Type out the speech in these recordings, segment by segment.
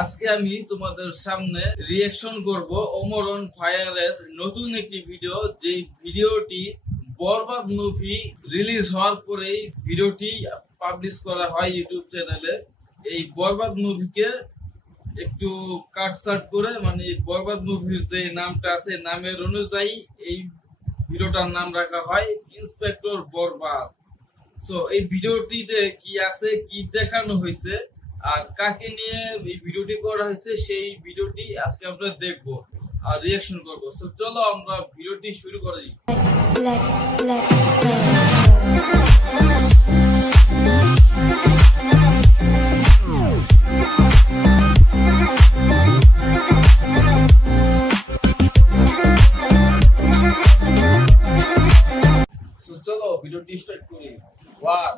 আজকে আমি তোমাদের সামনে রিঅ্যাকশন করব ওমর অন ফায়ারের নতুন একটি ভিডিও, যে ভিডিওটি বরবাদ মুভি রিলিজ হওয়ার পরেই ভিডিওটি পাবলিশ করা হয় ইউটিউব চ্যানেলে। এই বরবাদ মুভিকে একটু কাটছাট করে, মানে বরবাদ মুভির যে নামটা আছে নামের অনুযায়ী এই ভিডিওটার নাম রাখা হয় ইন্সপেক্টর বরবাদ। সো এই ভিডিওটিতে কি আছে, কি দেখানো হয়েছে আর কাকে নিয়ে এই ভিডিওটি করা হয়েছে, সেই ভিডিওটি আজকে আমরা দেখব আর রিঅ্যাকশন করব। সো চলো আমরা ভিডিওটি শুরু করি। চলো ভিডিওটি স্টার্ট করি। 1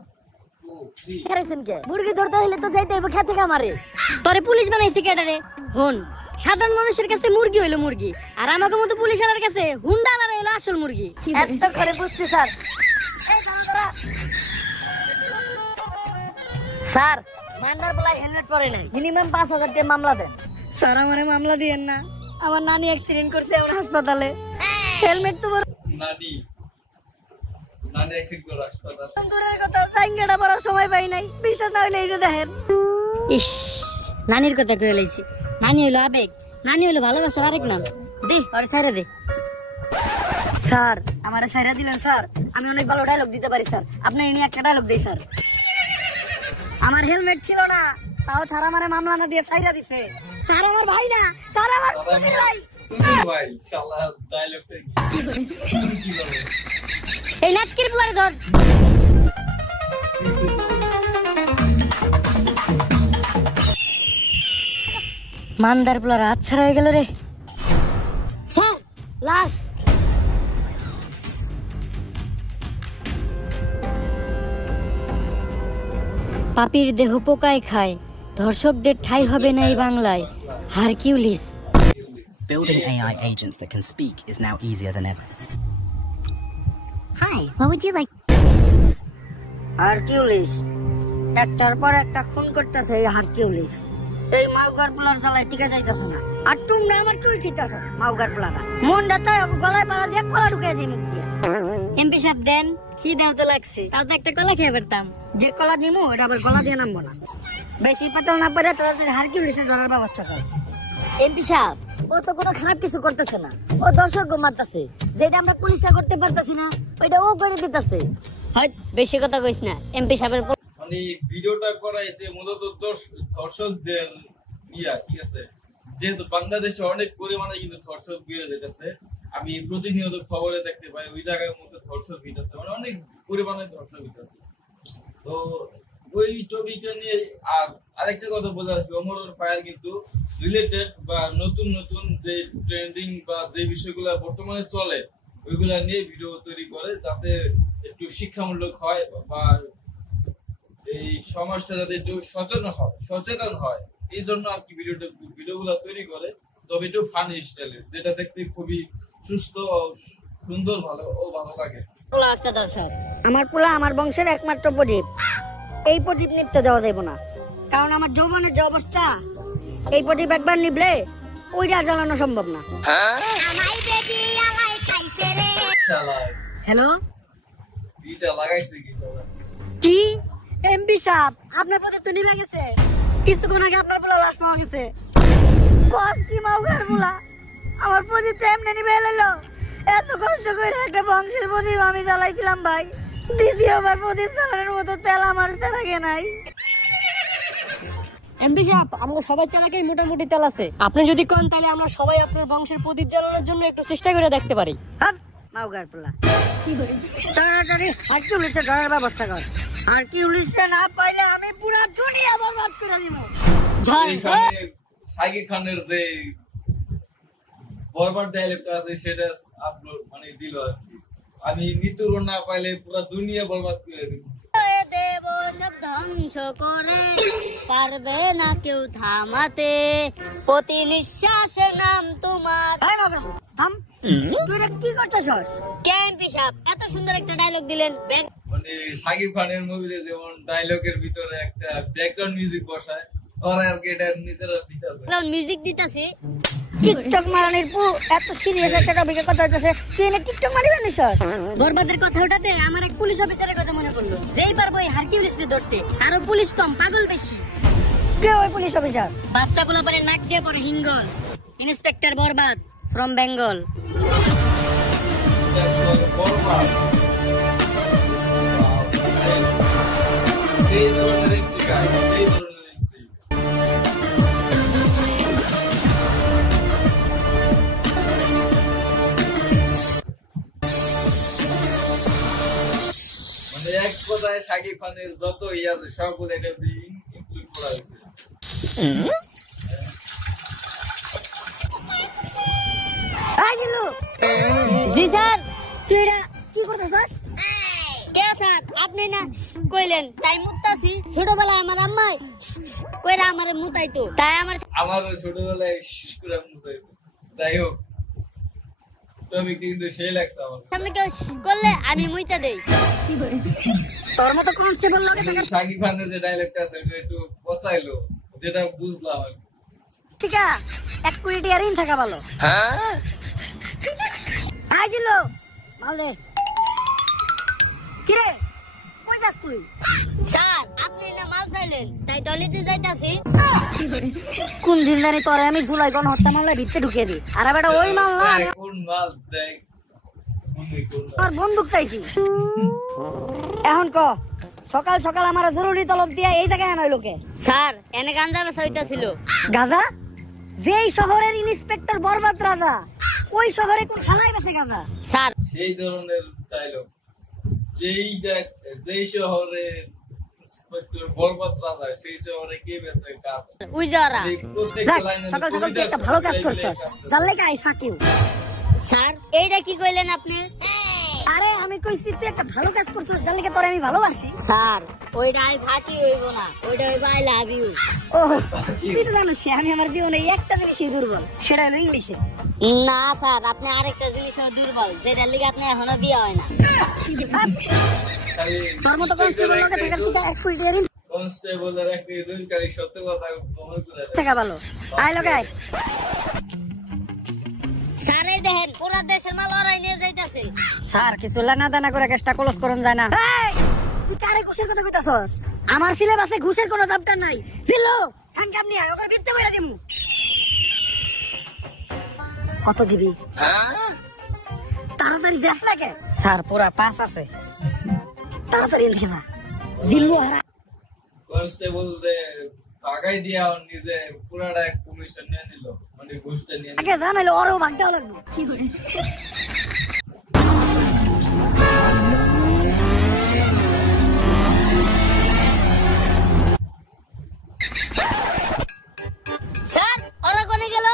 2 3। মুরগি ধরতে হইলে তো যাইতে হইব খেতে খামারে। তোরে পুলিশ বানাইছে কেডারে? হন, সাধারণ মানুষের কাছে মুরগি হইলো মুরগি, আর আমাদের মতো পুলিশের কাছে হুন্ডালার হইলো আসল মুরগি। এত করে বুঝছি স্যার। স্যার, মান্ডার বলাই হেলমেট পরে নাই, মিনিমাম 5000 টাকা মামলা দেন। স্যার আমারে মামলা দিয়েন না, আমার নানি অ্যাক্সিডেন্ট করছে আমার হাসপাতালে। হেলমেট তো নানি অ্যাক্সিডেন্ট করে হাসপাতালে। দূরের কথা, সাইঙ্গাটা পড়ার সময় পাই নাই। বিশ্বাস না হইলে এই যে দেখেন। ইস, নানির কথা কয়ে লাইছি। নানি হইলো আবেগ, নানি হইলো ভালোবাসার আরেক নাম। দে আরে সাইরা দে। স্যার আমারে সাইরা দিলেন স্যার, আমি অনেক ভালো ডায়লগ দিতে পারি স্যার, আপনি এনে একটা ডায়লগ দেই স্যার। আমার হেলমেট ছিল না, তাও ছাড়া আমারে মামলা না দিয়ে সাইরা দিছে। স্যার আমার ভাই না, স্যার আমার সুধীর ভাই। সুধীর ভাই শালা ডায়লগটা কি বলে? এই নাটকের বলারে ধর। মান্দার বলার হাত ছাড়া হয়ে গেল রে। স্যার লাশ। পাপির দেহ পোকায় খায়, ধর্ষকদের ঠাই হবে না এই বাংলায়। Hercules. Building AI agents that can speak is now easier than ever. Hi, what would you like? Hercules একটার পর একটা খুন করতেছে এই হারকিউলিস। এই মাউগার পোলার জ্বালায় টিকে যাইতেছে না, আর তোমরা আমার তুই চিতাছ মাউগার পোলারা। মনটা তাই গলায় পালা দিয়ে কলা ঢুকে যায় মুখ দিয়ে। এমপি সাহেব দেন, কি দাও তো লাগছে, তাও তো একটা কলা খেয়ে পারতাম। যে কলা দিমু এটা আবার গলা দিয়ে নামবো না। বেশি পাতল না পারে তাদের হারকিউলিসের ধরার ব্যবস্থা করে। এমপি সাহেব ও তো কোনো খারাপ কিছু করতেছে না, ও দর্শক মারতেছে। যেটা আমরা পুলিশরা করতে পারতেছি না ওইটা ও করে দিতেছে। হয় বেশি কথা কইস না এমপি সাহেবের। মানে ভিডিওটা করা এসে মূলত ধর্ষকদের নিয়ে, ঠিক আছে? যেহেতু বাংলাদেশে অনেক পরিমাণে কিন্তু ধর্ষক বেড়ে যেতেছে, আমি প্রতিনিয়ত খবরে দেখতে পাই ওই জায়গার মধ্যে ধর্ষক হইতেছে, মানে অনেক পরিমাণে ধর্ষক হইতেছে। তো ওই টপিকটা নিয়ে আর আরেকটা কথা বলে রাখি, ওমর অন ফায়ার কিন্তু রিলেটেড বা নতুন নতুন যে ট্রেন্ডিং বা যে বিষয়গুলো বর্তমানে চলে ওইগুলা নিয়ে ভিডিও তৈরি করে, যাতে একটু শিক্ষামূলক হয় বা এই সমাজটা যাতে একটু সচেতন হয় এই জন্য আর কি ভিডিওগুলো তৈরি করে। তবে একটু ফানি স্টাইলের, যেটা দেখতে খুবই সুস্থ ও সুন্দর, ভালো লাগে। একটা দর্শক, আমার পোলা আমার বংশের একমাত্র প্রদীপ। এই প্রদীপ নিতে দেওয়া যাবে না, কারণ আমার যৌবনের যে অবস্থা, এই প্রদীপ একবার নিবলে ওইটা জ্বালানো সম্ভব না। হ্যালো, এটা লাগাইছে কি এমপি সাহেব আপনার প্রদীপ তো নিভে গেছে। কিছুক্ষণ আগে আপনার পোলা লাশ পাওয়া গেছে। কস কি মাউগার পোলা, আমার প্রদীপটা এমনি নিভে এলো। এত কষ্ট করে একটা বংশের প্রদীপ আমি জ্বালাইছিলাম ভাই, দ্বিতীয়বার প্রদীপ জ্বালানোর মতো তেল আমার চালাকে নাই। এমপি সাহেব আমরা সবাই চালাকেই মোটামুটি তেল আছে, আপনি যদি কোন তাহলে আমরা সবাই আপনার বংশের প্রদীপ জ্বালানোর জন্য একটু চেষ্টা করে দেখতে পারি। মাউগার পোলা তাড়াতাড়ি হারকিউলিসে ধরার ব্যবস্থা কর। হারকিউলিসে না পাইলে আমি পুরো দুনিয়া বরবাদ করে দিব। সাকিব খানের যে বরবাদ ডায়লগটা আছে সেটা আপলোড মানে দিল আর কি, আমি নিতুর না পাইলে পুরো দুনিয়া বরবাদ করে দিব। দেব সব ধ্বংস করে, পারবে না কেউ থামাতে, প্রতি নিঃশ্বাসে নাম তোমার। তুই কি করতেছস? এমপি সাহেব এত সুন্দর একটা ডায়লগ দিলেন, মানে সাকিব খানের মুভিতে যেমন ডায়লগের ভিতরে একটা ব্যাকগ্রাউন্ড মিউজিক বসায়, ওরা আর কি এটা নিজেরা দিতেছে মিউজিক দিতেছি টিকটক মারানির পু এত সিরিয়াস একটা টপিকে কথা হইতাছে তুই এনে টিকটক মারিবেন নিছস বরবাদের কথা ওঠাতে আমার এক পুলিশ অফিসারের কথা মনে পড়লো যেই পারবো এই হারকিউলিসকে ধরতে আরো পুলিশ কম পাগল বেশি কে ওই পুলিশ অফিসার বাচ্চাগুলো পরে নাক দিয়ে পরে হিঙ্গল ইন্সপেক্টর বরবাদ ফ্রম বেঙ্গল সেই ধরনের একটি গান সেই ধরনের একটি মানে এক কথায় শাকিব খানের যত ইয়ে আছে সবগুলো এটা দিয়ে ইনক্লুড করা হয়েছে আজিলু জি স্যার তুই এটা কি করতেছস কে স্যার আপনি না কইলেন তাই মুত্তাছি ছোটবেলায় আমার আম্মাই কইরা আমারে মুতাইতো তাই আমার ছোটবেলায় করে মতো যাই হোক তবে কিন্তু সেই লাগছে আমার সামনে কেউ করলে আমি মুইতা দেই তোর মতো কনস্টেবল লাগে থাকা শাকিব খানের যে ডায়লগটা আছে ওটা একটু পচাইলো যেটা বুঝলাম আর ঠিক আছে 1 কোটি টাকা ঋণ থাকা ভালো হ্যাঁ আজিলু ভালো কিরে কই যাস তুই স্যার আপনি না মাল চাইলেন তাই টয়লেটে যাইতাছি কোন দিন জানি তোরে আমি গুলাই গণহত্যা মামলায় ভিতরে ঢুকিয়ে দিই আর বেটা ওই মাল না আমি কোন মাল দেখ মনে কোন আর বন্দুক চাইছি এখন ক সকাল সকাল আমার জরুরি তলব দিয়া এই জায়গায় আনাই লোকে স্যার এনে গাঞ্জা বেচা হইতাছিল গাজা যেই শহরের ইন্সপেক্টর বরবাদ রাজা ওই শহরে কোন খালাই বেছে গাজা স্যার সেই ধরনের ডায়লগ যেই শহরে ইন্সপেক্টর বরবাদ রাজা সেই শহরে কে বেছে কাজ উইজারা এই প্রত্যেক দেখ, লাইনে সকাল সকাল তুই একটা ভালো কাজ করছস জানলে কাই ফাকিউ স্যার এইটা কি কইলেন আপনি আরে আমি কইছি তুই একটা ভালো কাজ করছস জানলে কি তোরে আমি ভালোবাসি স্যার ওইটা আমি ফাঁকি হইব না ওইটা হইব আই লাভ ইউ ও তুই তো জানিস আমি আমার জীবনে একটা জিনিসই দুর্বল সেটা হলো ইংলিশে না স্যার আপনি আরেকটা জিনিসও দুর্বল যেটা লিগে আপনি এখনো বিয়ে হয় না তোর মতো কনস্টেবল লোকে থাকার তুই তো 1 কোটি টাকা ঋণ কনস্টেবলের একটা ইদুলকারী সত্য কথা প্রমাণ করে দেয় থাকা ভালো আয় লোকে আয়। স্যার এই দেখেন পুরা দেশের মাল ওরাই নিয়ে যাইতাছে স্যার কিছু লানা দানা করে কেসটা ক্লোজ করুন যায় না তুই কারে ঘুষের কথা কইতাছস আমার সিলেবাসে ঘুষের কোনো চ্যাপ্টার নাই জিল্লো হ্যান্ডকাপ নিয়ে ওকে বিত্তে বইরা দিমু কত দিবি তাড়াতাড়ি দেখ লাগে স্যার পুরা 5 আছে তাড়াতাড়ি লিখে না জিল্লো হারা কনস্টেবল রে ভাগাই দিয়া নিজে পুরাটা কমিশন নিয়ে নিল মানে ঘুষটা নিয়ে নিল আগে জানাইলে ওরও ভাগ দেওয়া লাগবে স্যার ওরা কোনে গেল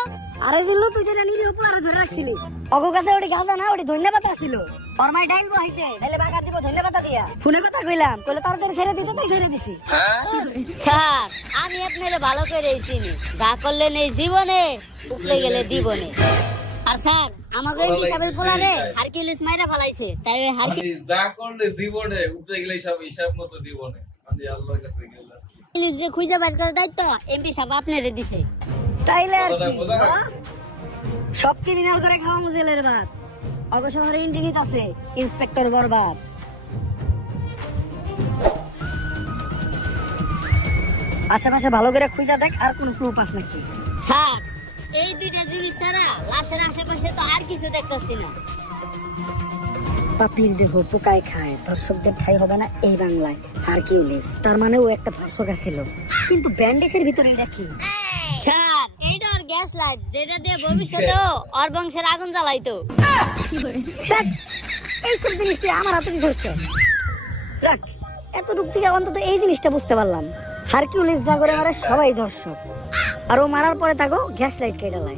আরে জিল্লু তুই যেটা নিলি উপরে ধরে রাখছিলি অগো কাছে ওটি গাঁদা না ওটি ধন্যবাদ ছিল তোর মাই ডাইল বহাইছে ডাইলে বাগা দিব ধন্যবাদ দিয়া ফোনে কথা কইলাম কইলে তাড়াতাড়ি ছেড়ে দিতে তাই ছেড়ে দিছি স্যার আমি আপনারে ভালো করে চিনি যা করলেন এই জীবনে উপরে গেলে দিবনে আর স্যার আমাকে এই হিসাবের পোলারে হারকিউলিস মাইরা ফলাইছে তাই ওই মানে যা করলে জীবনে উপরে গেলে সব হিসাব মতো জীবনে মানে আল্লাহর কাছে গেল হারকিউলিস যে খুঁজে বের করার দায়িত্ব এমপি সাহেব আপনারে দিছে তাইলে আর কি বোঝা গেল? হ্যাঁ? সব ক্রিমিনাল করে খাওয়া মুজেলের বাদ অগ শহরে ইন্টিনিত আছে ইন্সপেক্টর বরবাদ আশেপাশে ভালো করে খুঁজা দেখ আর কোন ক্লু পাস নাকি স্যার এই দুইটা জিনিস ছাড়া লাশের আশেপাশে তো আর কিছু দেখতেছি না পাপির দেহ পোকায় খায় ধর্ষকদের ঠাই হবে না এই বাংলায় হারকিউলিস তার মানে ও একটা ধর্ষক ছিল কিন্তু ব্যান্ডেজের ভিতরে এটা কি স্যার এইটা আর গ্যাস লাইট যেটা দিয়ে ভবিষ্যতেও ওর বংশের আগুন জ্বালাইতো দেখ, এইসব জিনিস তুই আমার হাতে দিছিস কেন? যাক এতটুক থেকে অন্তত এই জিনিসটা বুঝতে পারলাম হারকিউলিস যা করে মারে সবাই ধর্ষক আর ও মারার পরে তাকে গ্যাস লাইট কেটে লাই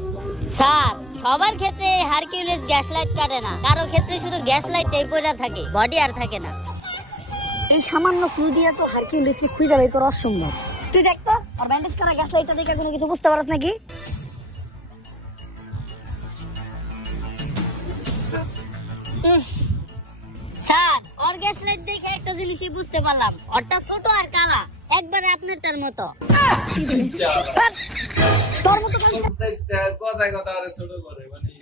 স্যার সবার ক্ষেত্রে হারকিউলিস গ্যাস লাইট কাটে না কারো ক্ষেত্রে শুধু গ্যাস লাইটটাই পড়ে থাকে বডি আর থাকে না এই সামান্য ক্লু দিয়ে তো হারকিউলিসকে খুঁজে বের করা অসম্ভব তুই দেখ তো আর ব্যান্ডেজ করা গ্যাস লাইটটা দেখে কোনো কিছু বুঝতে পারছ নাকি স্যার ওর গ্যাস লাইট দেখে একটা জিনিসই বুঝতে পারলাম ওরটা ছোট আর কালা একবারে আপনার তার মতো। তোর মতো প্রত্যেকটা কথায় কথা আরে ছোট করে মানে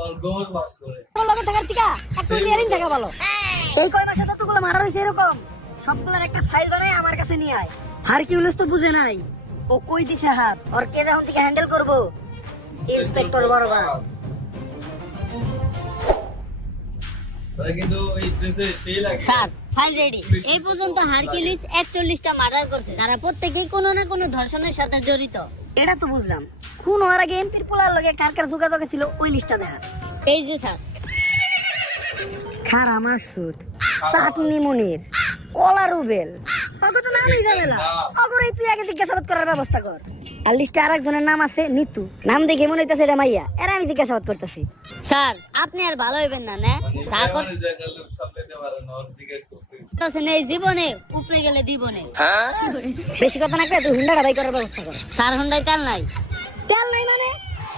ওর গোর বাস করে লগে থাকার টিকা একটা ইয়ারিং থাকা ভালো। এই কয় মাসে যতগুলো মার্ডার হইছে এরকম সবগুলোর একটা ফাইল বানাই আমার কাছে নিয়ে আয়। হারকিউলিস তো বুঝে নাই ও কই দিছে হাত, ওর কে যখন থেকে হ্যান্ডেল করবো ইন্সপেক্টর বড়বাদ। কিন্তু এই ড্রেসে সেই লাগে স্যার ফাইল রেডি। এই পর্যন্ত হারকিউলিস 41টা মার্ডার করছে, যারা প্রত্যেকেই কোনো না কোনো ধর্ষণের সাথে জড়িত। এটা তো বুঝলাম, খুন হওয়ার আগে এমপির পোলার লগে কার কার যোগাযোগ ছিল ওই লিস্টটা দেখা। এই যে স্যার খারা মাসুদ, চাটনি মনির, কলা রুবেল, ওকে তো নামই যাবে না। ওগরে তুই আগে জিজ্ঞাসাবাদ করার ব্যবস্থা কর। আর লিস্টে আরেকজনের নাম আছে নিতু, নাম দেখে মনে হইতাছে এটা মাইয়া, এরা আমি জিজ্ঞাসাবাদ করতেছি। স্যার আপনি আর ভালো হইবেন না না, যা করতেছেন এই জীবনে উপরে গেলে দিবনে। বেশি কথা না কয়ে তুই হুন্ডাটা বাই করার ব্যবস্থা কর। স্যার হুন্ডাই তেল নাই। তেল নাই মানে?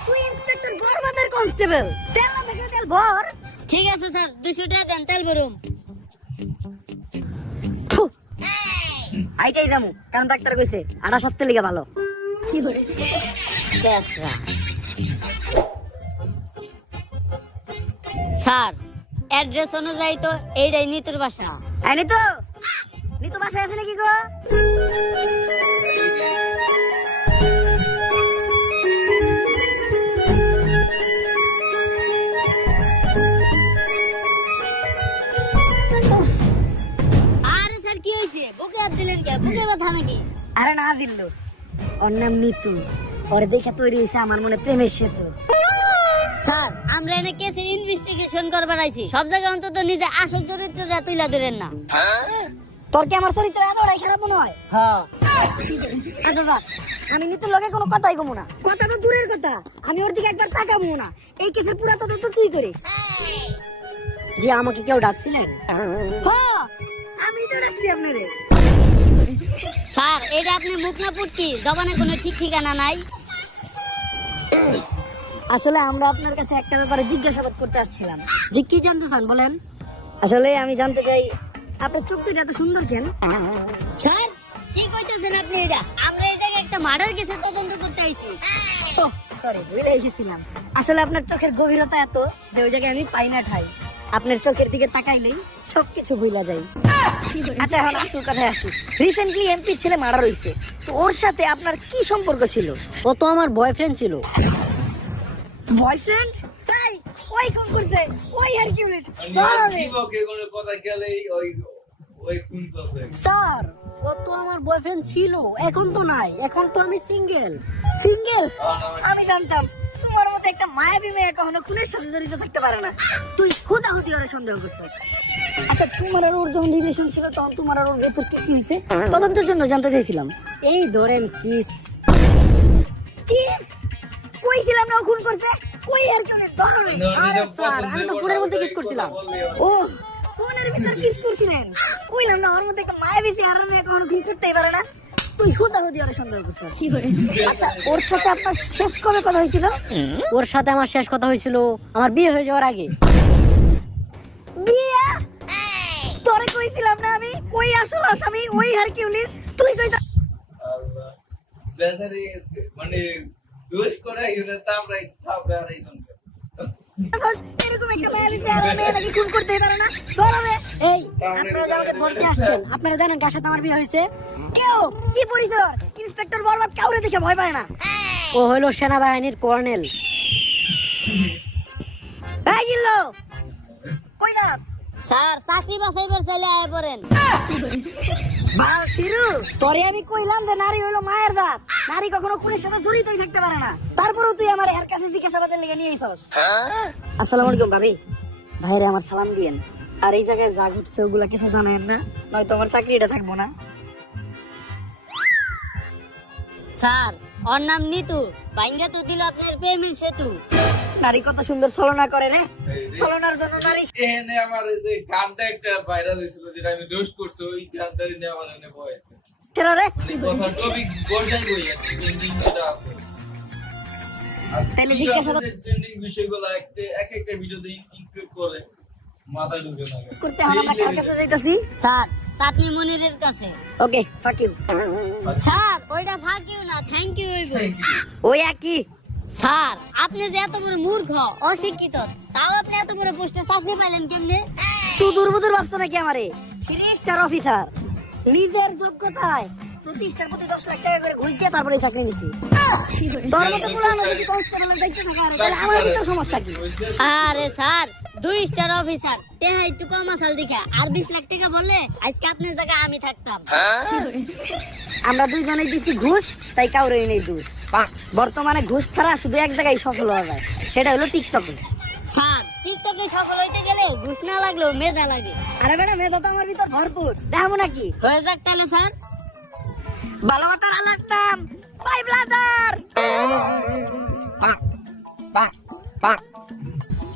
তুই ইন্সপেক্টর বরবাদের কনস্টেবল, তেল না দেখলে তেল ভর। ঠিক আছে স্যার 200 টাকা দেন, তেল ভরুম। আইটাই যামু, কারণ ডাক্তার কইছে আটা সপ্তাহ লিগে ভালো। কি করে স্যার অ্যাড্রেস অনুযায়ী তো এইটাই নিতুর বাসা। এই নিতু, নিতু বাসায় আছে নাকি গো? আরে স্যার কি হইছে, বুকে হাত দিলেন কে? বুকে ব্যথা নাকি? আরে না দিল্লু, ওর নাম নিতু, ওর দেখে তৈরি হয়েছে আমার মনে প্রেমের সেতু। স্যার আমরা এনে কেসের ইনভেস্টিগেশন করবার আইছি, সব জায়গায় অন্তত নিজে আসল চরিত্রটা তুইলা ধরেন না। তোর কি আমার চরিত্র এতটাই খারাপ মনে হয়? হ্যাঁ আচ্ছা স্যার, আমি নিতুর লগে কোনো কথাই কমু না। কথা তো দূরের কথা, আমি ওর দিকে একবার তাকাবো না। এই কেসের পুরা তদন্ত তুই করিস। জি আমাকে কেউ ডাকছিলেন? হ্যাঁ আমি তো ডাকছি আপনারে। স্যার এটা আপনি মুখ না পুটকি, জবানে কোনো ঠিক ঠিকানা নাই। আসলে আমরা আপনার কাছে একটা ব্যাপারে জিজ্ঞাসাবাদ করতে আসছিলাম। যে কি জানতে চান বলেন? আসলে আমি জানতে চাই আপনার চোখ দুটো এত সুন্দর কেন? স্যার কি কইতেছেন আপনি? এটা আমরা এই জায়গায় একটা মার্ডার কেসে তদন্ত করতে আইছি। সরি ভুলে গেছিলাম। আসলে আপনার চোখের গভীরতা এত যে ওই জায়গায় আমি পাই না ঠাই। আপনার চোখের দিকে তাকাইলেই সবকিছু ভুলা যায়। আচ্ছা এখন আসল কথায় আসি। রিসেন্টলি এমপির ছেলে মার্ডার হইছে, তো ওর সাথে আপনার কি সম্পর্ক ছিল? ও তো আমার বয়ফ্রেন্ড ছিল। বয়ফ্রেন্ড? তাই ওই খুন করছে, ওই হারকিউলিস। জীবকে কোনো কথা গেলেই ওই খুন করছে। স্যার ও তো আমার বয়ফ্রেন্ড ছিল, এখন তো নাই, এখন তো আমি সিঙ্গেল। সিঙ্গেল? আমি জানতাম তোমার মতো একটা মায়াবী মেয়ে কখনো খুনের সাথে জড়িত থাকতে পারে না। তুই হুদাহুদি ওরে সন্দেহ করছিস। আচ্ছা তোমার আর ওর যখন রিলেশন ছিল তখন তোমার আর ওর ভেতর কি কি হয়েছে তদন্তের জন্য জানতে চাইছিলাম। এই ধরেন কিস। কিস? কইছিলাম না ও খুন করছে, ওই হারকিউলিস ধরে। আরে স্যার আমি তো ফোনের মধ্যে কিস করছিলাম। ও ফোনের ভিতর কিস করছিলেন? কইলাম না ওর মধ্যে একটা মায়াবী চেহারা মেয়ে কখনো খুন করতেই পারে না। তুই হুদাহুদি ওরে সন্দেহ করছিস। আচ্ছা ওর সাথে আপনার শেষ কবে কথা হয়েছিল? ওর সাথে আমার শেষ কথা হয়েছিল আমার বিয়ে হয়ে যাওয়ার আগে। বিয়ে? তোরে কইছিলাম না আমি ওই আসল আসামি ওই হারকিউলিস? তুই কইতা আল্লাহ বেচারি মানে দোষ করে এগুলো তাপড়াই তাপড়া আর এইজন এরকম একটা মায়াবী চেহারা মেয়ে নাকি খুন করতেই পারে না? ধরবে। এই আপনারা যে আমাকে ধরতে আসছেন, আপনারা জানেন কার সাথে আমার বিয়ে হয়েছে? কেউ কি পরিচয়? ইন্সপেক্টর বরবাদ কাউরে দেখে ভয় পায় না। ও হলো সেনাবাহিনীর কর্নেল। এই গিল্লো কইলাম স্যার চাকরি বাছাইবার চাইলে আয় পড়েন। বাল ফিরু, তোরে আমি কইলাম যে নারী হইলো মায়ের দাঁত, নারী কখনো খুনের সাথে জড়িতই থাকতে পারে না। তারপরেও তুই আমার এর কাছে জিজ্ঞাসাবাদের লেগে নিয়ে আইছস। আসসালামু আলাইকুম ভাবি। ভাইরে আমার সালাম দিয়েন। আর এই জায়গায় যা ঘটছে ওগুলা কিছু জানেন না, নয়তো আমার চাকরিটা থাকবো না। স্যার ওর নাম নিতু, ভাঙ্গা তো দিল আপনার প্রেমের সেতু। নারী কত সুন্দর ছলনা করে রে, ছলনার জন্য নারী। এনে আমার এই যে গানটা একটা ভাইরাল হয়েছিল যেটা আমি রোস্ট করছি, ওই গানটা নিয়ে আমার এনে বয়েছে কেন রে? মানে কথা টপিক বর্জাই কই আছে ট্রেন্ডিং যেটা আছে তাহলে জিজ্ঞাসাবাদ ট্রেন্ডিং বিষয়গুলো এক একটা ভিডিওতে ইনক্লুড করে মাথায় ঢুকে না করতে হবে আমরা কার কাছে যাইতাছি স্যার চাটনি মনিরের কাছে। ওকে ফাক ইউ স্যার ওইটা ফাক ইউ না, থ্যাংক ইউ হইব। ওই একই স্যার আপনি যে এত বড় মূর্খ অশিক্ষিত, তাও আপনি এত বড় পোস্টে চাকরি পাইলেন কেমনে? তুই দুর্বুদুর ভাবছ নাকি আমারে 3 স্টার অফিসার নিজের যোগ্যতায় প্রতিষ্ঠার প্রতি 10 লাখ টাকা করে ঘুষ দিয়ে তারপরে চাকরি নিছি তোর মতো পুরানো যদি কনস্টেবলের দায়িত্ব থাকে আর তাহলে আমার ভিতর সমস্যা কি আরে স্যার 2 স্টার অফিসার টেহা একটু কম আসাল দেখা আর 20 লাখ টাকা বললে আজকে আপনার জায়গায় আমি থাকতাম। আমরা দুইজনেই দিচ্ছি ঘুষ, তাই কাউরেই নেই দোষ। বর্তমানে ঘুষ ছাড়া শুধু এক জায়গায় সফল হওয়া যায়, সেটা হলো টিকটকে। স্যার টিকটকে সফল হইতে গেলে ঘুষ না লাগলেও মেধা লাগে। আরে বেটা মেধা তো আমার ভিতর ভরপুর, দেখাবো নাকি? হয়ে যাক তাহলে স্যার। ভালো কথা লাগতাম বাই ব্রাদার।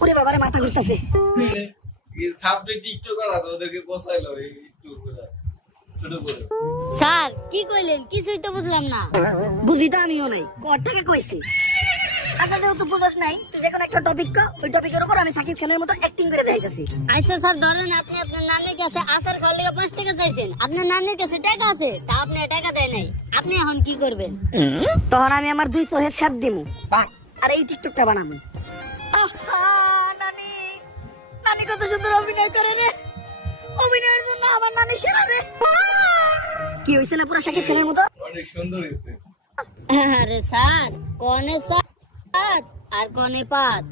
ওরে বাবারে মাথা ঘুরতেছে। সামনে টিকটকার আছে, ওদেরকে বসাইলো একটু করে ছোট করে। স্যার কি কইলেন? কিছুই তো বুঝলাম না। বুঝি তো আমিও নাই, কত টাকা কইছি। আচ্ছা যেহেতু বুঝছ নাই, তুই যখন একটা টপিক কর, ওই টপিকের উপর আমি সাকিব খানের মতো অ্যাক্টিং করে দেখাইতেছি। আচ্ছা স্যার ধরেন আপনি আপনার নানির কাছে আসার খাওয়ার 5 টাকা চাইছেন, আপনার নানির কাছে টাকা আছে, তা আপনি টাকা দেয় নাই, আপনি এখন কি করবেন? তখন আমি আমার 2 চোহে ছাপ দিমু আর এই টিকটকটা বানাবো। নানি নানি কত সুন্দর অভিনয় করে রে, অভিনয়ের জন্য আমার নানি সেরা রে। কি হইছে না পুরো সাকিব খানের মতো? অনেক সুন্দর হয়েছে। আরে স্যার কোনে সাত আর কোনে পাত।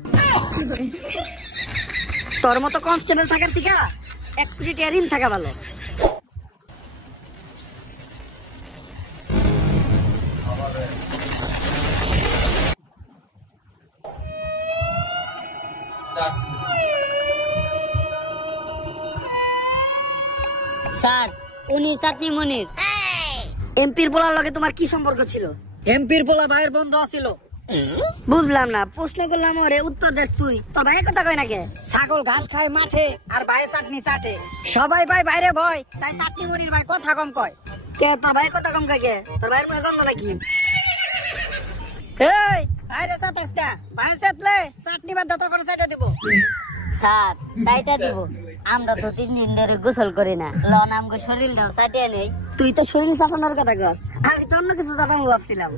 তোর মতো কনস্টেবল থাকার থেকে 1 কোটি টাকা ঋণ থাকা ভালো। স্যার উনি চাটনি মনির। এমপির পোলার লগে তোমার কি সম্পর্ক ছিল? এমপির পোলা ভাইয়ের বন্ধু আছিল। বুঝলাম না, প্রশ্ন করলাম ওরে উত্তর দেখ তুই। তোর ভাইয়ের কথা কই না কে? ছাগল ঘাস খায় মাঠে আর ভাই চাটনি চাটে, সবাই ভাই বাইরে ভয়, তাই চাটনি মনির ভাই কথা কম কয়। কে তোর ভাইয়ের কথা কম কয় কে? তোর ভাইয়ের মুখে গন্ধ নাকি? এই বাইরে চাটাস না, ভাই চাটলে চাটনি বাদ দাতা করে চাটা দিব। স্যার চাইটা দিব, আমরা তো 3 দিন ধরে গোসল করি না, লন আমগো শরীরটাও চাটিয়ে নেই। তুই তো শরীর চাপানোর কথা কস, আমি তো অন্য কিছু চাপানো ভাবছিলাম।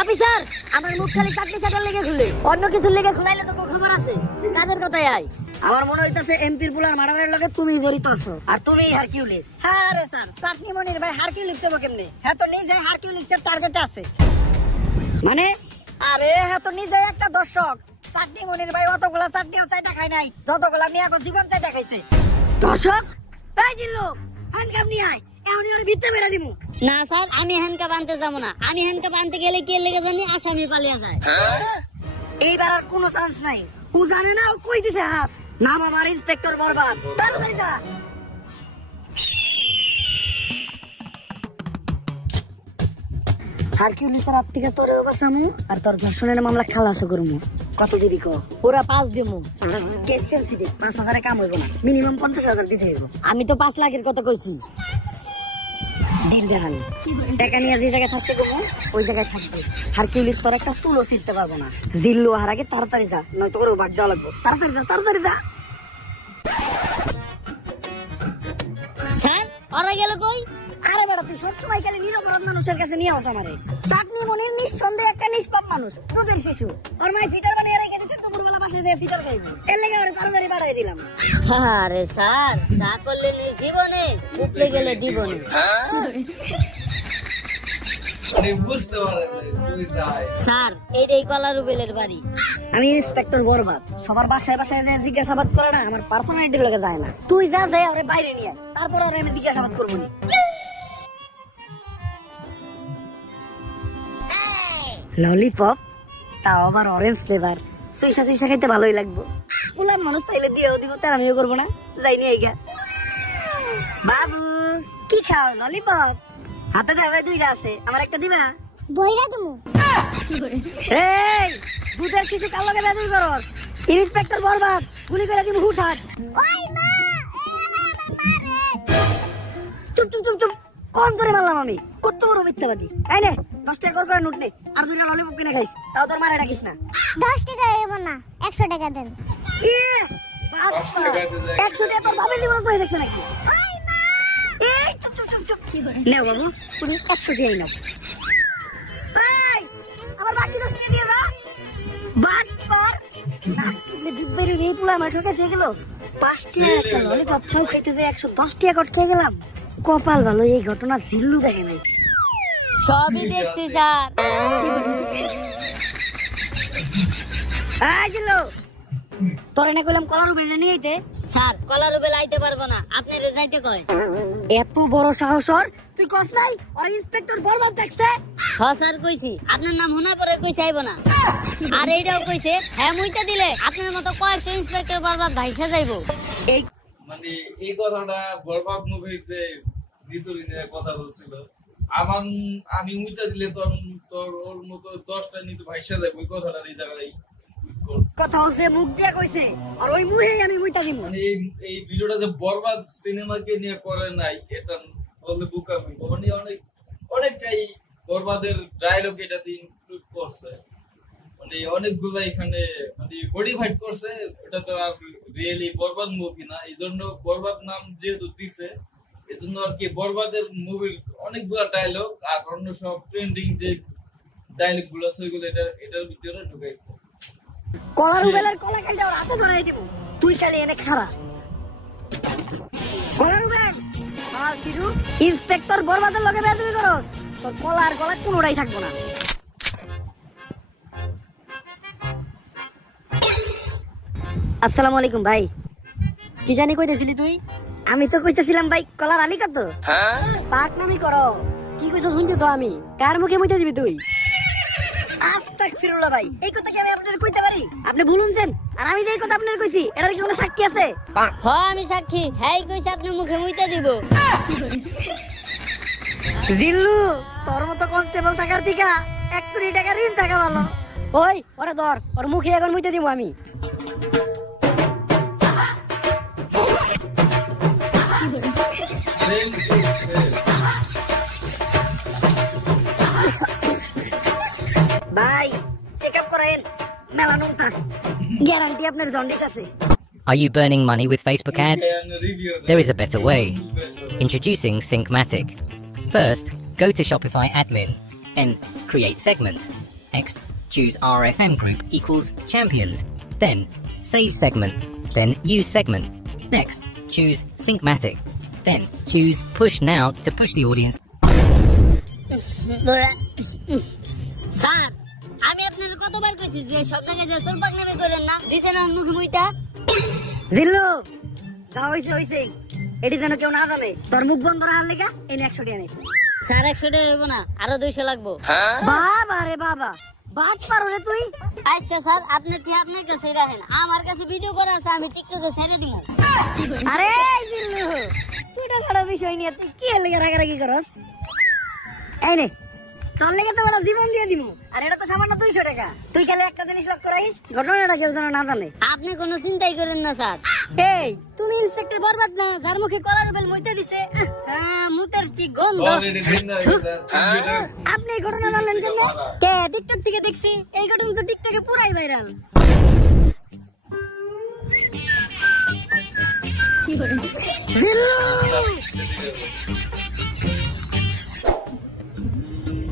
অফিসার আমার মুখ খালি চাটনি চাটার লেগে খুলে, অন্য কিছু লেগে খুলাইলে তো খবর আছে। কাজের কথাই আয়। আমার মনে হইতাছে এমপির পোলার মারামারির লগে তুমি জড়িত আছো আর তুমি হারকিউলিস। হ্যাঁ রে স্যার, চাটনি মনির ভাই হারকিউলিক্স হবে কেমনে? হ্যাঁ তো নিজে হারকিউলিক্সের টার্গেটে আছে। মানে আরে হ্যাঁ তো নিজে একটা দর্শক। চাটনি মনির ভাই অতগুলা চাটনিও চাইটা খায় নাই, যতগুলা নিয়ে এখন জীবন চাইটা খাইছে। দর্শক এই জিল্লু হ্যান্ডকাপ নিয়ে আয়, এখনই ওর ভিতরে বেড়া দিমু। না স্যার আমি হ্যান্ডকাপ আনতে যাবো না, আমি হ্যান্ডকাপ আনতে গেলে কে লেগে জানি আসামি পালিয়ে যায়। এইবার আর কোনো চান্স নাই। ও জানে না ও কই দিছে হাত। নাম আমার ইন্সপেক্টর বরবাদ। তাড়াতাড়ি যা। হারকিউলিসের হাত থেকে তোরেও বাঁচামু আর তোর ধর্ষণের মামলা খালাসও করমু। কত দিবি কো? পুরা 5 দিমু। কেস সেন্সিটিভ, 5,000 কাম হইব না, মিনিমাম 50,000 দিতে হইব। আমি তো 5 লাখের কথা কইছি। দিন দেখান টাকা নিয়ে যে জায়গায় থাকতে গেবো ওই জায়গায় থাকবে। হারকিউলিস তোর একটা চুলও ফিরতে পারবো না। জিল্লু আর আগে তাড়াতাড়ি যা, নয়তো ওরও বাদ দেওয়া লাগবো। তাড়াতাড়ি যা, তাড়াতাড়ি যা। স্যার ওরা গেল কই? আরে বেটা তুই সবসময় খালি নিরপরাধ মানুষের কাছে নিয়ে আস আমারে। চাটনি মনির নিঃসন্দেহে একটা নিষ্পাপ মানুষ, দুধের শিশু। ওর মাই ফিটার বানিয়ে রেখে দিচ্ছে, দুপুরবেলা বাসায় যেয়ে ফিটার খাইবো। এর লেগে ওরে তাড়াতাড়ি বাড়াই দিলাম। আরে স্যার যা করলে নি জীবনে, উপলে গেলে দিবনে। বুঝতে পারে তুই যাই। স্যার এইটাই কলা রুবেলের বাড়ি। আমি ইন্সপেক্টর বরবাদ, সবার বাসায় বাসায় যে জিজ্ঞাসাবাদ করে না, আমার পার্সোনালিটির লগে যায় না। তুই যা যাই ওরে বাইরে নিয়ে, তারপর আর আমি জিজ্ঞাসাবাদ করবো না। ললিপপ, তাও আবার অরেঞ্জ ফ্লেভার, চৈশা চৈশা খাইতে ভালোই লাগবো। পুলার মানুষ তাইলে দিয়েও দিব, তার আমিও করবো না। যাই নিয়ে গা। বাবু কি খাও? ললিপপ হাতে জায়গায় 2টা আছে, আমার একটা দিবা? বইরা দিমু। এই দুধের শিশু কার লগে বেজুল করস? ইন্সপেক্টর বরবাদ, গুলি করে দিমু হুটহাট। ওই মা চুপ চুপ চুপ চুপ, কোন করে মারলাম আমি? কত বড় মিথ্যাবাদী। এই নে 10 টাকা করে নোট নে, আর দুইটা ললিপপ কিনে খাইস, তাও তোর মারে ডাকিস না। 10 টাকা দেব না, 100 টাকা দেন। বাবা 100 টাকা তোর বাবা দিব না কই দেখছ নাকি? ওই মা এই চুপ চুপ চুপ চুপ। নাও বাবু তুমি 100 টাকাই নাও। এই আমার বাকি 10 টাকা দিয়ে দাও। বাট পার না দিব্বেরি এই পুলা আমার ঠকে দিয়ে গেল। 5 টাকা একটা ললিপপ খাইতে যে 110 টাকা কট খেয়ে গেলাম। কপাল ভালো এই ঘটনা জিল্লু দেখে নাই। সবই দেখছি স্যার। এই জিল্লু তোরে না কইলাম কলার উপরে নিয়ে আইতে। স্যার কলার উপরে আইতে পারবো না, আপনি যাইতে কয়। এত বড় সাহস ওর, তুই কস নাই আর ইন্সপেক্টর বরবাদ দেখছে। হ্যাঁ স্যার কইছি, আপনার নাম শোনার পরে কইছে আইব না। আর এইটাও কইছে হ্যাঁ মুইতে দিলে আপনার মতো কয়েকশো ইন্সপেক্টর বরবাদ ভাইসা যাইবো। এই মানে এই কথাটা বরবাদ মুভির যে ভিতরে নিয়ে কথা বলছিল, আমি উইটা দিলে তোর ওর মতো 10টা নিতে ভাইসা যাবে, ওই কথাটা এই জায়গায় কথা হচ্ছে মুখ দিয়ে কইছে আর ওই মুহেই আমি মুইতা দিমু। মানে এই ভিডিওটা যে বরবাদ সিনেমাকে নিয়ে করে নাই, এটা বললে বুকামি। মানে অনেকটাই বরবাদের ডায়লগ এটাতে ইনক্লুড করছে, মানে অনেকগুলো এখানে মানে মডিফাইড করছে। এটা তো আর রিয়েলি বরবাদ মুভি না, এই জন্য বরবাদ নাম যেহেতু দিছে, এই জন্য আর কি বরবাদের মুভির অনেকগুলা ডায়লগ আর অন্য সব ট্রেন্ডিং যে ডায়লগ গুলো আছে ওইগুলো এটার ভিতরে ঢুকাইছে। কলার উবেলের কলা কাইটা ওর হাতে ধরাই দিব, তুই খালি এনে খাড়া। কলার উবেল আর কিরু ইন্সপেক্টর বরবাদের লগে বেয়াদবি করস, তোর কলা আর গলা কোনোটাই থাকবো না। আসসালামু আলাইকুম ভাই। কি জানি কইতেছিলি তুই? আমি তো কইতেছিলাম ভাই কলার আলী কত। পাক নামি করো, কি কইছ শুনছি তো আমি। কার মুখে মুইতে দিবি তুই? আস্তাগফিরুল্লাহ ভাই, এই কথা কি আমি আপনার কইতে পারি? আপনি ভুলুনছেন আর আমি যে এই কথা আপনার কইছি এটার কি কোনো সাক্ষী আছে? হ্যাঁ আমি সাক্ষী, হ্যাঁ কইছে আপনি মুখে মুইতে দিব। জিল্লু তোর মতো কনস্টেবল থাকার থেকে 1 কোটি টাকা ঋণ থাকা ভালো। ওই ওরে ধর, ওর মুখে এখন মুইতে দিব আমি। ভাই চেকআপ করেন, মেলানোম থাক, গ্যারান্টি আপনার জন্ডিস আছে। Are you burning money with Facebook ads? There is a better way. Introducing Syncmatic. First, go to Shopify admin and create segment. Next, choose RFM group equals champions. Then, save segment. Then use segment. Next, choose Syncmatic. Then, choose push now to push the audience. Sir আমি আপনার কতবার কইছি যে সব জায়গায় যে সলপাক নামে করেন না, দিছেন না মুখে মুইতা। জিল্লু যা হইছে হইছে, এটি যেন কেউ না জানে। তোর মুখ বন্ধ রাখার লেগা এনে 100 টাকা নে। স্যার 100 টাকা হইব না, আরো 200 লাগবো। বাবা রে বাবা, বাট পারো রে তুই। আচ্ছা স্যার আপনি ঠিক আপনার কাছে রাখেন, আমার কাছে ভিডিও করা আছে, আমি টিকটকে ছেড়ে দিব। আরে জিল্লু ছোট বড় বিষয় নিয়ে তুই কি লেগে রাগারাগি করস? এই নে তোর লেগে তো বড় জীবন দিয়ে দিব, আর এটা তো সামান্য 200 টাকা। তুই খালি একটা জিনিস লক্ষ্য রাখিস, ঘটনাটা কেউ যেন না জানে। আপনি কোনো চিন্তাই করেন না স্যার। এই তুমি ইন্সপেক্টর বরবাদ না, যার মুখে কলার বেল মুইতে দিছে। হ্যাঁ মুতের কি গন্ধ। আপনি এই ঘটনা জানলেন কেন? কে টিকটক থেকে দেখছি, এই ঘটনা তো টিকটকে পুরাই ভাইরাল।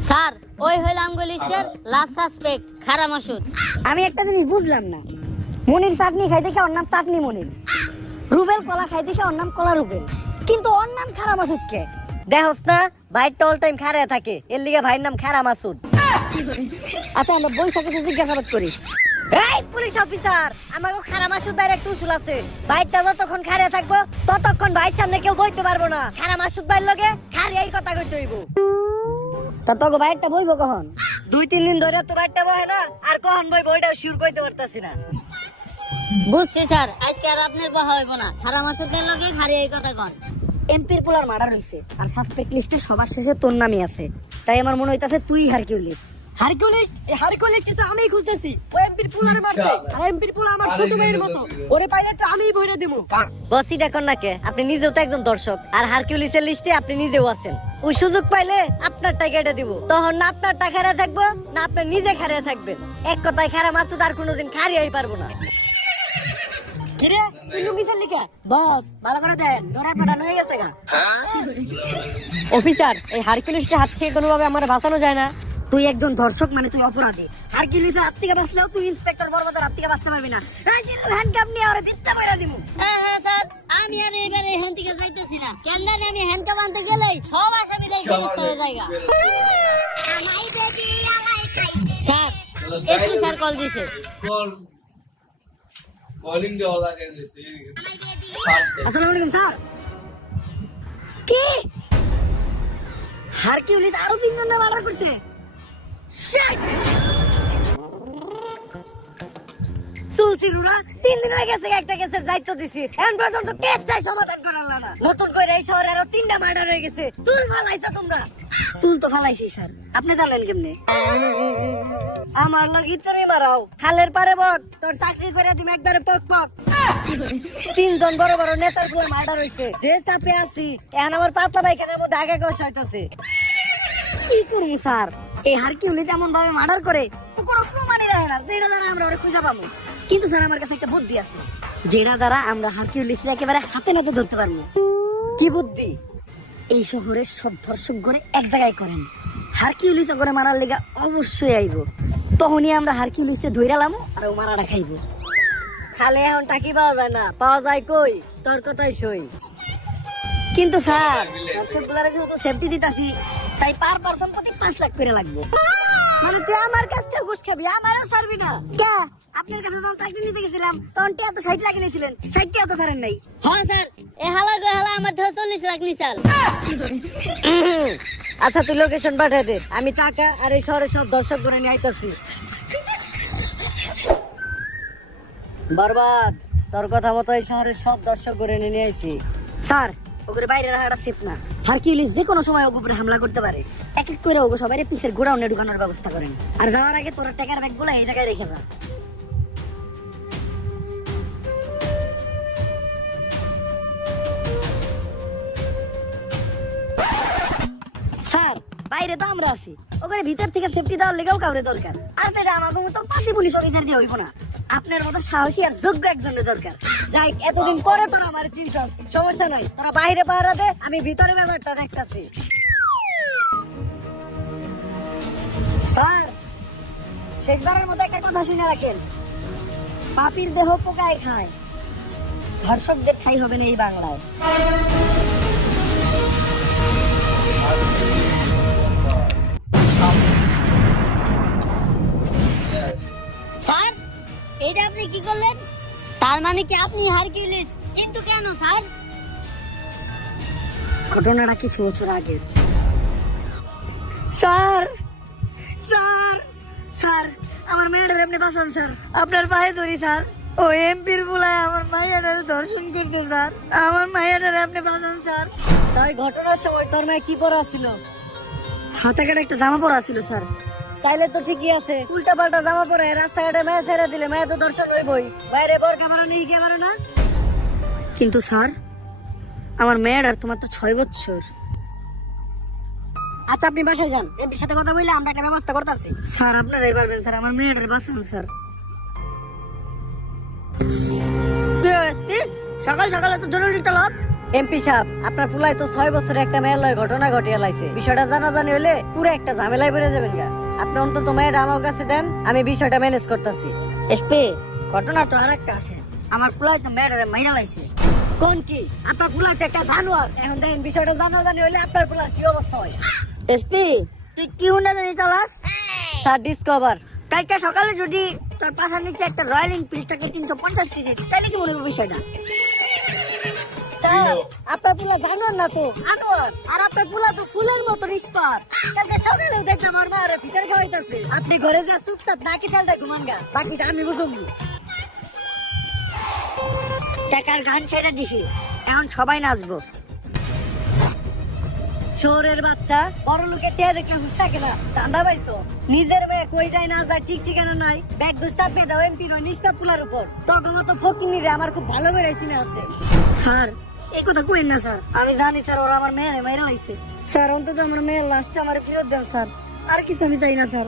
স্যার ওই হইল আমগো লিস্টের লাস্ট সাসপেক্ট খারা মাসুদ। আমি একটা জিনিস বুঝলাম না, মনির চাটনি খাই দেখে ওর নাম চাটনি মনির, রুবেল কলা খাই দেখে ওর নাম কলা রুবেল, কিন্তু ওর নাম খারা মাসুদ কে? দেখোস না ভাই তো অল টাইম খারা থাকে, এর লিগে ভাইয়ের নাম খারা মাসুদ। আচ্ছা আমরা বৈশাখে জিজ্ঞাসাবাদ করি। এই পুলিশ অফিসার, আমাকে খারা মাসুদ ভাইয়ের একটু উসুল আছে, ভাইটা যতক্ষণ খারা থাকবো ততক্ষণ ভাইয়ের সামনে কেউ বইতে পারবো না। খারা মাসুদ ভাইয়ের লগে খারিয়াই কথা কইতে হইব। তা তোকে ভাইয়েরটা বইবো কখন? 2-3 দিন ধরে তো ভাইয়েরটা বহে না, আর কখন বইবো ওইটাও শিওর কইতে পারতাছি না। বুঝছি স্যার, আজকে আর আপনার বহা হইব না, খারা মাসুদের লগে খারিয়াই কথা কন। এমপির পোলার মার্ডার হইছে আর সাসপেক্ট লিস্টে সবার শেষে তোর নামই আছে, তাই আমার মনে হইতাছে তুই হারকিউলিস। হারকিউলিস এই হারকিউলিসটি তো আমিই খুঁজতেছি ও এমপির পুলারে মারছে আর এমপির পুলা আমার ছোট ভাইয়ের মতো ওরে পাইলে তো আমিই বইরে দেবো বসি ডাকন নাকে আপনি নিজেও তো একজন দর্শক আর হারকিউলিসের লিস্টে আপনি নিজেও আছেন ওই সুযোগ পাইলে আপনার টাকা এটা দিব তখন না আপনার টাকা হারিয়ে থাকবো না আপনি নিজে হারিয়ে থাকবেন এক কথায় খারা মাসুদ আর কোনোদিন হারিয়েই পারবো না কিরে তুই লুঙ্গি চাল লিখা বস ভালো করে দেন ডরার পাঠানো হয়ে গেছে গা অফিসার এই হারকিউলিসটার হাত থেকে কোনোভাবে আমার বাঁচানো যায় না তুই একজন দর্শক মানে তুই অপরাধী হারকিউলিসের হাত থেকে বাঁচলেও তুই ইন্সপেক্টর বড়বাজার হাত থেকে বাঁচতে পারবি না এই যে হ্যান্ডকাপ নিয়ে আরে বিত্তা বইরা দিমু হ্যাঁ হ্যাঁ স্যার আমি আর এবারে এখান থেকে যাইতেছি না কেন জানি আমি হ্যান্ডকাপ আনতে গেলেই সব আসামি রেখে হয়ে জায়গা স্যার এসপি স্যার কল দিছে কলিং দেওয়া লাগে দিছি আসসালামু আলাইকুম স্যার কি হারকিউলিস আরো 3 জন মার্ডার করছে শিট সুলসিলুরা 3 দিন হয়ে গেছে একটা কেসের দায়িত্ব দিছি এখন পর্যন্ত কেসটাই সমাধান করালা না নতুন করে এই শহরে আরো 3টা মার্ডার হয়ে গেছে চুল ফালাইছো তোমরা চুল তো ফালাইছি স্যার আপনি জানেন কেমনে আমার লাগি চুরি মারাও খালের পারে বক তোর চাকরি করে দিম একবারে পক পক 3 জন বড় বড় নেতার গুলো মার্ডার হইছে যে চাপে আছি এখন আমার পাতলা বাইকের মধ্যে আগে গোস হইতাছে কি করব স্যার এই হারকিউলিস এমন ভাবে মার্ডার করে তো কোনো প্রমাণই রাখে না যেটা দ্বারা আমরা ওরে খুঁজে পাবো কিন্তু স্যার আমার কাছে একটা বুদ্ধি আছে যেটা দ্বারা আমরা হারকিউলিসকে একেবারে হাতে নাতে ধরতে পারবো কি বুদ্ধি এই শহরের সব দর্শক গড়ে এক জায়গায় করেন হারকিউলিস করে মারার লেগা অবশ্যই আইব তখনই আমরা হারকিউলিসকে ধইরালাম আর ও মারাটা খাইব খালে এখন টাকি পাওয়া যায় না পাওয়া যায় কই তোর কথাই সই কিন্তু স্যার দর্শকগুলারে যেহেতু সেফটি দিতাছি তাই পার পারসন প্রতি 5 লাখ করে লাগবে মানে তুই আমার কাছ থেকে ঘুষ খাবি আমারও ছাড়বি না কে আপনার কাছে যখন চাকরি নিতে গেছিলাম তখন টিয়া তো 60 লাখ নিয়েছিলেন 60 টিয়া তো ছাড়েন নাই হ্যাঁ স্যার এ হালা গো হালা আমার থেকে 40 লাখ নিছাল আচ্ছা তুই লোকেশন পাঠিয়ে দে আমি টাকা আর এই শহরের সব দর্শক গুলো নিয়ে আইতাছি বরবাদ তোর কথা মতো এই শহরের সব দর্শক গুলো নিয়ে আইছি স্যার ওগুলো বাইরে রাখাটা সেফ না হারকিউলিস যে কোনো সময় ওগুলো হামলা করতে পারে এক এক করে ওগো সবাই পিছের গোডাউনে ঢুকানোর ব্যবস্থা করেন আর যাওয়ার আগে তোর টাকার ব্যাগগুলো এই জায়গায় রেখে যা স্যার বাইরে তো আমরা আছি ওখানে ভিতর থেকে সেফটি দেওয়ার লেগেও কাউরে দরকার আর সেটা আমাদের মতো পাতি পুলিশ অফিসার দিয়ে হইব না আপনার মতো সাহসী আর যোগ্য একজনের দরকার যাই এতদিন পরে তোরা আমার চিন্তাস সমস্যা নাই তোরা বাইরে পাহারা দে আমি ভিতরে ব্যাপারটা দেখতাছি স্যার শেষবারের মতো একটা কথা শুনে রাখেন পাপির দেহ পোকায় খায় ধর্ষকদের ঠাই হবে না এই বাংলায় স্যার এটা আপনি কি করলেন তার মানে কি আপনি হারকিউলিস কিন্তু কেন স্যার ঘটনাটা কিছু বছর আগের স্যার স্যার স্যার আমার মেয়েটার আপনি বাঁচান স্যার আপনার পায়ে ধরি স্যার ও এমপির বুলায় আমার মাইয়াটারে ধর্ষণ করতে স্যার আমার মাইয়াটারে আপনি বাঁচান স্যার তাই ঘটনার সময় তোর মেয়ে কি পরা ছিল হাতে কাটা একটা জামা পরা ছিল স্যার তাইলে তো ঠিকই আছে উল্টা পাল্টা জামা পরে রাস্তাঘাটে মেয়ে ছেড়ে দিলে মেয়ে তো দর্শন হইবই বাইরে বর ক্যামেরা নিয়ে ক্যামেরা না কিন্তু স্যার আমার মেয়েটার তোমার তো 6 বছর আচ্ছা আপনি বাসায় যান এমপির সাথে কথা বললে আমরা একটা ব্যবস্থা করতেছি স্যার আপনারাই পারবেন স্যার আমার মেয়েটার বাঁচান স্যার সকাল সকালে তো জরুরি তলব এমপি সাহেব আপনার পুলাই তো 6 বছরে একটা মেয়ের লয় ঘটনা ঘটিয়ে লাইছে বিষয়টা জানাজানি হলে পুরো একটা ঝামেলায় পড়ে যাবেন গা আপনি অন্তত মেয়েটা আমার কাছে দেন আমি বিষয়টা ম্যানেজ করতেছি এসপি ঘটনা তো আরেকটা আছে আমার পুলাই তো মেয়েটারে মাইরা লাইছে কোন কি আপনার পুলাই তো একটা জানোয়ার এখন দেখেন বিষয়টা জানাজানি হলে আপনার পুলার কি অবস্থা হয় এসপি তুই কি হুন্ডা জানি চালাস স্যার ডিসকভার কালকে সকালে যদি তোর পাশার নিচে একটা রয়্যাল এনফিল্ডটাকে 350 সিসি তাহলে কি মনে হবে বিষয়টা আপনার পুলা জানোয়ার না তো আনোয়ার আর আপনার পুলা তো ফুলের মতো নিষ্পাত কালকে সকালেও দেখলাম আমার মায়ের ভিতরে খাওয়াইতেছে আপনি ঘরে যা চুপচাপ নাকি চালটা ঘুমান গা বাকিটা আমি বুঝুন টাকার গান ছেড়ে দিছি এখন সবাই নাচবো শহরের বাচ্চা বড় লোকের টিয়া দেখলে হুশ থাকে না। চান্দা পাইছো, নিজের মেয়ে কই যায় না যায় ঠিক ঠিকানা নাই, ব্যাগ দুষ্টা পেয়ে দাও এমপি নয় নিষ্ঠা পুলার উপর। তখন তো ফকিনি রে আমার খুব ভালো করে চিনে আছে। স্যার এই কথা কইেন না স্যার, আমি জানি স্যার ওরা আমার মেয়েরে মেরে লাইছে। স্যার অন্তত আমার মেয়ের লাশটা আমার ফেরত দেন স্যার, আর কিছু আমি চাই না স্যার।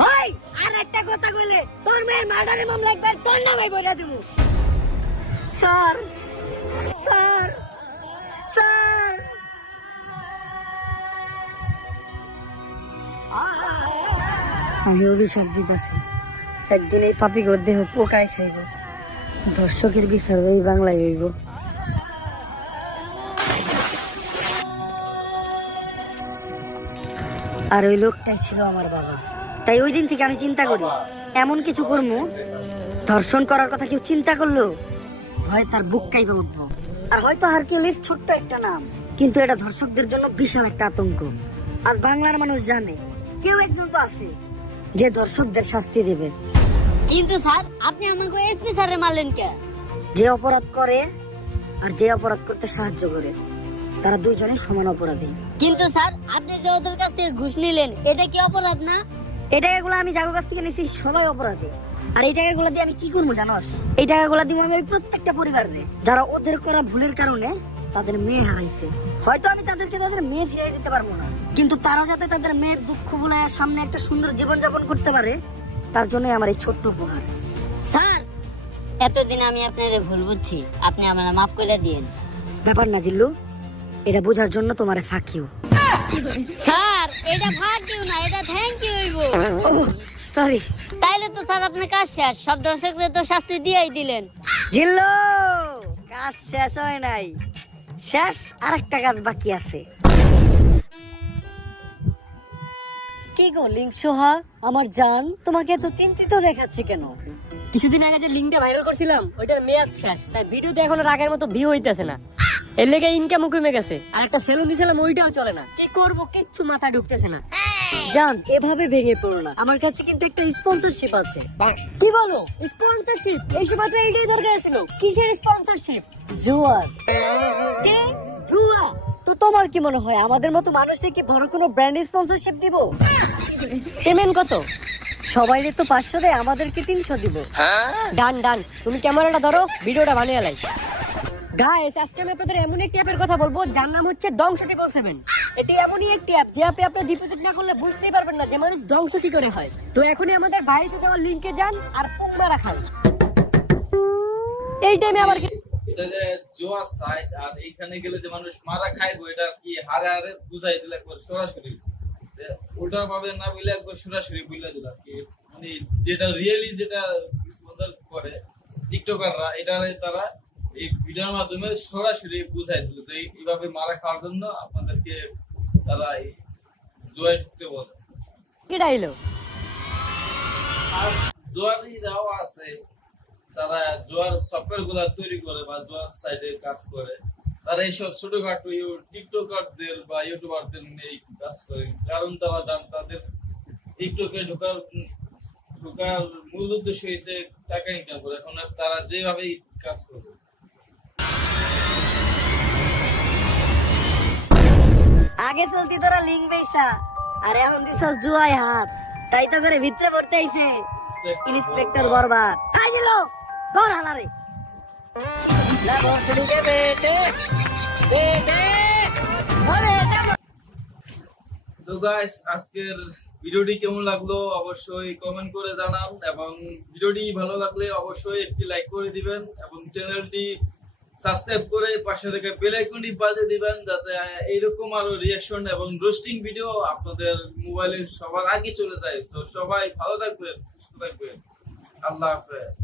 ভাই আর একটা কথা কইলে তোর মেয়ের মার্ডারের মামলা একবার তোর নামে বইলা দেবো। স্যার স্যার স্যার আমি অভিশাপ দিতেছি, একদিন এই পাপি দেহ পোকায় খাইব, দর্শকের বিচার এই বাংলায় হইব। আর ওই লোকটাই ছিল আমার বাবা। তাই ওই দিন থেকে আমি চিন্তা করি এমন কিছু করবো, ধর্ষণ করার কথা কেউ চিন্তা করলো হয় তার বুক কাইপে উঠবো। আর হয়তো হারকিউলিস ছোট্ট একটা নাম, কিন্তু এটা ধর্ষকদের জন্য বিশাল একটা আতঙ্ক। আজ বাংলার মানুষ জানে কেউ একজন তো আছে যে ধর্ষকদের শাস্তি দেবে। কিন্তু স্যার আপনি আমাকে এসপি স্যারে মারলেন কে? যে অপরাধ করে আর যে অপরাধ করতে সাহায্য করে তারা দুইজনই সমান অপরাধী। কিন্তু স্যার আপনি যে ওদের কাছ থেকে ঘুষ নিলেন এটা কি অপরাধ না? এই টাকাগুলো আমি যার কাছ থেকে নিছি সবাই অপরাধী। আর এই টাকাগুলো দিয়ে আমি কি করবো জানোস? এই টাকাগুলো দিব আমি প্রত্যেকটা পরিবারে যারা ওদের করা ভুলের কারণে তাদের মেয়ে হারাইছে। হয়তো আমি তাদেরকে তাদের মেয়ে ফিরিয়ে দিতে পারবো না, কিন্তু তারা যাতে তাদের মেয়ের দুঃখ ভুলায় সামনে একটা সুন্দর জীবন যাপন করতে পারে তার জন্য আমার এই ছোট্ট উপহার। স্যার এতদিন আমি আপনারে ভুল বুঝছি, আপনি আমাকে মাফ করে দিয়েন। ব্যাপার না জিল্লু, এটা বোঝার জন্য তোমারে ফাঁকিও। স্যার এটা ফাঁক দিও না, এটা থ্যাংক ইউ হইব। সরি। তাইলে তো স্যার আপনার কাজ শেষ, সব দর্শকদের তো শাস্তি দিয়েই দিলেন। জিল্লু কাজ শেষ হয় নাই, শেষ আরেকটা কাজ বাকি আছে। কি গো লিঙ্ক সোহা আমার জান, তোমাকে এত চিন্তিত দেখাচ্ছে কেন? কিছুদিন আগে যে লিঙ্কটা ভাইরাল করছিলাম ওইটার মেয়াদ শেষ, তাই ভিডিওতে এখন আগের মতো ভিউ হইতেছে না, এর লেগে ইনকামও কমে গেছে। আর একটা সেলুন দিছিলাম ওইটাও চলে না, কি করবো কিচ্ছু মাথা ঢুকতেছে না। জান এভাবে ভেঙে পড়ো না, আমার কাছে কিন্তু একটা স্পন্সরশিপ আছে। কি বলো স্পন্সরশিপ? এই সময় তো এইটাই দরকার ছিল। কিসের স্পন্সরশিপ? জুয়ার। কে? জুয়া? তো তোমার কি মনে হয় আমাদের মতো মানুষকে কি বড় কোনো ব্র্যান্ড স্পন্সরশিপ দিব? পেমেন্ট কত? সবাই তো 500 দেয়, আমাদেরকে 300 দিব। ডান ডান, তুমি ক্যামেরাটা ধরো, ভিডিওটা বানিয়ে লাই। গাইস আজকে আমি আপনাদের এমন একটি অ্যাপের কথা বলবো যার নাম হচ্ছে Dong777। এটি এমনই একটি অ্যাপ যে অ্যাপে আপনি ডিপোজিট না করলে বুঝতেই পারবেন না যে মানুষ ধ্বংস কি করে হয়। তো এখনই আমাদের বাইরে দেওয়া লিংকে যান আর ফোন মারা খান। এই টাইমে আবার এটা যে জোয়া সাইট, আর এইখানে গেলে যে মানুষ মারা খাইবো এটা কি হারে হারে বুঝাই দিলে একবার সরাসরি, ওটা ভাবে না বলে একবার সরাসরি বুঝলে দিলাম কি মানে যেটা রিয়েলি যেটা স্পন্সর করে টিকটকাররা, এটা তারা এই ভিডিওর মাধ্যমে সরাসরি বুঝাই দিল যে এইভাবে মারা খাওয়ার জন্য আপনাদেরকে তারা জোয়া ঢুকতে বলে। কেডা এলো? আর জোয়ারিরাও আছে তারা জোয়ার সফটওয়্যার গুলা তৈরি করে বা জোয়ার সাইডে কাজ করে, তারা এইসব ছোটখাটো টিকটকারদের বা ইউটিউবারদের নিয়ে কাজ করে। কারণ তারা জান তাদের টিকটকে ঢোকার মূল উদ্দেশ্য হয়েছে টাকা ইনকাম করে। এখন তারা যেভাবে কাজ করে আগে চলতি তোরা লিঙ্ক বেচা, আর এখন দিছ জুয়ায় হাত, তাই তো করে ভিতরে পড়তে আইছে ইন্সপেক্টর বরবাদ। তাই গেল ধর হালারে না বসলিকে বেটে বেটে ওরে এটা। তো গাইস আজকের ভিডিওটি কেমন লাগলো অবশ্যই কমেন্ট করে জানান, এবং ভিডিওটি ভালো লাগলে অবশ্যই একটি লাইক করে দিবেন এবং চ্যানেলটি সাবস্ক্রাইব করে পাশে থেকে বেল আইকনটি বাজিয়ে দিবেন যাতে এইরকম আরো রিঅ্যাকশন এবং রোস্টিং ভিডিও আপনাদের মোবাইলে সবার আগে চলে যায়। সো সবাই ভালো থাকবেন, সুস্থ থাকবেন, আল্লাহ হাফেজ।